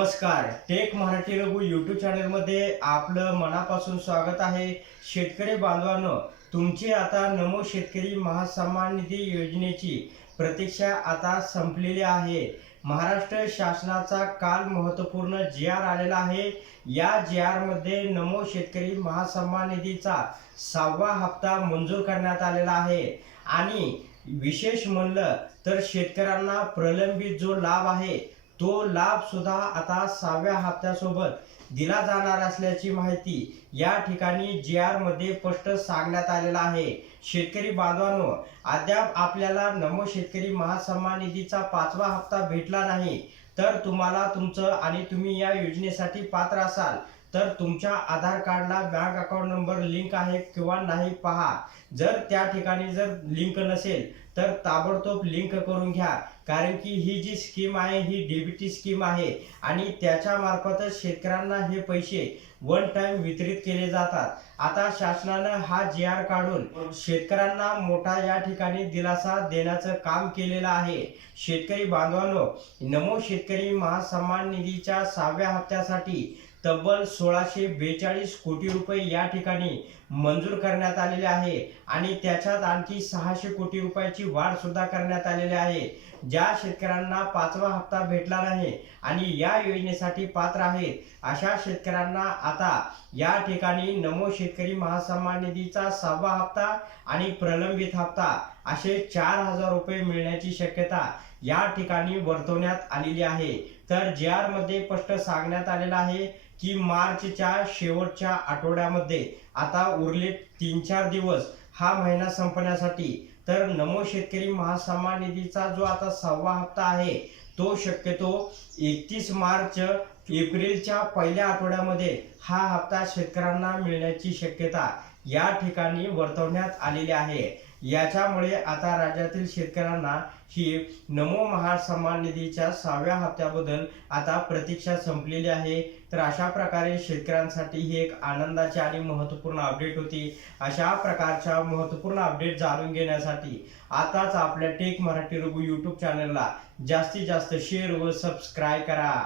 नमस्कार. Take Marathi Raghu YouTube चॅनलमध्ये आपलं मनापासून स्वागत आहे. शेतकरी बांधवांनो तुमची आता नमो शेतकरी महासन्मान निधी योजनेची प्रतीक्षा आता संपलेली आहे. महाराष्ट्र शासनाचा काल महत्त्वपूर्ण जी आर आलेला आहे. या जी आरमध्ये नमो शेतकरी महासन्मान निधीचा सहावा हप्ता मंजूर करण्यात आलेला आहे. आणि विशेष म्हणलं तर शेतकऱ्यांना प्रलंबित जो लाभ आहे तो लाभ सुद्धा आता सहाव्या हप्त्यासोबत दिला जाणार असल्याची माहिती या ठिकाणी जी आरमध्ये स्पष्ट सांगण्यात आलेला आहे. शेतकरी बांधवांनो अद्याप आपल्याला नमो शेतकरी महासन्मान निधीचा पाचवा हप्ता भेटला नाही. तर तुम्हाला तुमचं आणि तुम्ही या योजनेसाठी पात्र असाल. तर तुमच्या आधार कार्डला बँक अकाउंट नंबर लिंक आहे किंवा नाही पहा. जर त्या ठिकाणी जर लिंक नसेल तर ताबडतोब लिंक करून घ्या. कारण की ही जी स्कीम आहे ही डीबीटी स्कीम आहे आणि त्याच्या मार्फतच शेतकऱ्यांना हे पैसे वन टाइम वितरित केले जातात. आता शासनानं हा जी आर काढून शेतकऱ्यांना मोठा या ठिकाणी दिलासा देण्याचं काम केलेलं आहे. शेतकरी बांधवांनो नमो शेतकरी महासन्मान निधीच्या सहाव्या हप्त्यासाठी तब्बल सोळाशे बेचाळीस कोटी रुपये या ठिकाणी मंजूर करण्यात आलेले आहे आणि त्याच्यात आणखी सहाशे कोटी रुपयाची वाढ सुद्धा करण्यात आलेली आहे. ज्या शेतकऱ्यांना पाचवा हप्ता भेटला नाही आणि या योजनेसाठी पात्र आहेत अशा शेतकऱ्यांना आता या ठिकाणी नमो शेतकरी महासन्मान निधीचा सहावा हप्ता आणि प्रलंबित हप्ता असे चार हजार रुपये मिळण्याची शक्यता या ठिकाणी वर्तवण्यात आलेली आहे. तर जे आरमध्ये स्पष्ट सांगण्यात आलेलं आहे की मार्चच्या शेवटच्या आठवड्यामध्ये आता उरले तीन चार दिवस हा महिना संपण्यासाठी तर नमो शेतकरी महासन्मान निधीचा जो आता सहावा हप्ता आहे तो शक्यतो एकतीस मार्च एप्रिलच्या पहिल्या आठवड्यामध्ये हा हप्ता शेतकऱ्यांना मिळण्याची शक्यता या ठिकाणी वर्तवण्यात आलेली आहे. याच्यामुळे आता राज्यातील शेतकऱ्यांना ही नमो महासन्मान निधीच्या सहाव्या हप्त्याबद्दल आता प्रतीक्षा संपलेली आहे. तर अशा प्रकारे शेतकऱ्यांसाठी ही एक आनंदाची आणि महत्त्वपूर्ण अपडेट होती. अशा प्रकारच्या महत्त्वपूर्ण अपडेट जाणून घेण्यासाठी आताच आपल्या टेक मराठी रघु यूट्यूब चॅनलला जास्तीत जास्त शेअर व सबस्क्राईब करा.